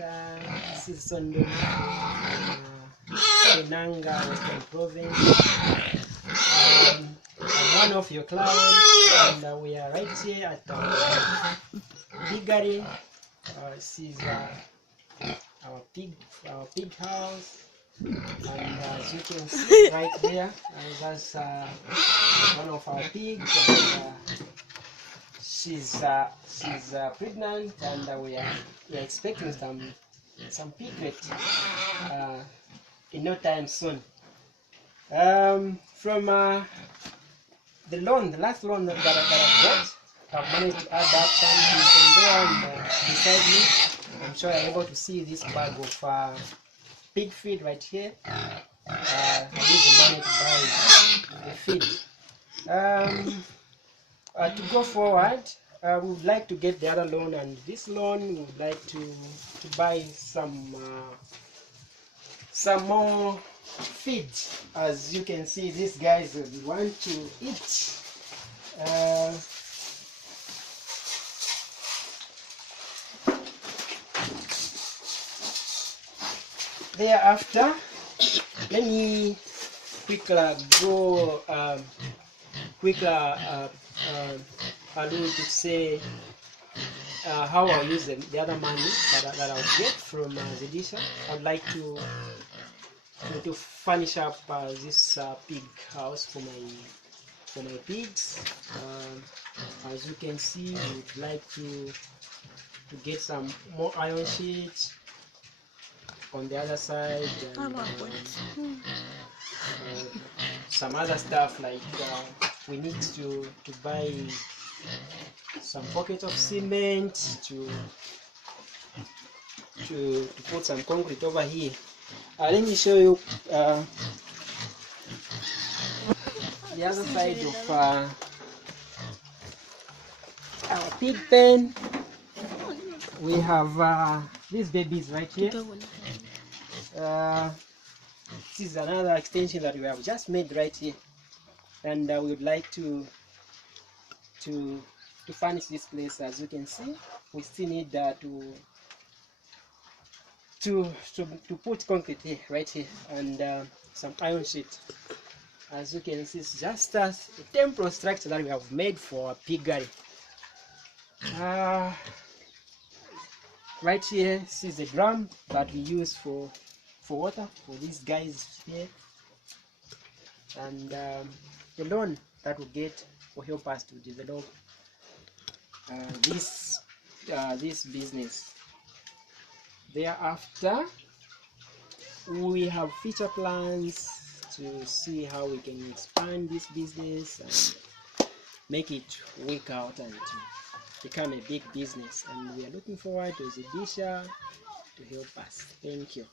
This is Sondo, Penanga, Western Province. I'm one of your clients, and we are right here at piggery. This is our pig house, and as you can see right there, that's one of our pigs. And, she's pregnant, and we are expecting some piglet in no time soon. From the last loan that I got, I've managed to add up something from there, and beside me, I'm sure you're able to see this bag of pig feed right here. I use the money to buy the feed. To go forward, we would like to get the other loan, and this loan we would like to buy some more feed. As you can see, these guys want to eat. Thereafter, let me quickly go allude to say how I'll use the other money that I'll get from Zidisha. I'd like to furnish up this pig house for my pigs. As you can see, we'd like to get some more iron sheets on the other side, and some other stuff like we need to buy some pockets of cement to put some concrete over here. Let me show you the other side of our pig pen. We have these babies right here. This is another extension that we have just made right here, and we would like to furnish this place. As you can see, we still need to put concrete here, right here, and some iron sheet. As you can see, it's just a temporary structure that we have made for piggery. Right here, this is the drum that we use for water for these guys here, and the loan that we get will help us to develop this business. Thereafter, we have future plans to see how we can expand this business and make it work out and to become a big business, and we are looking forward to Zidisha to help us. Thank you.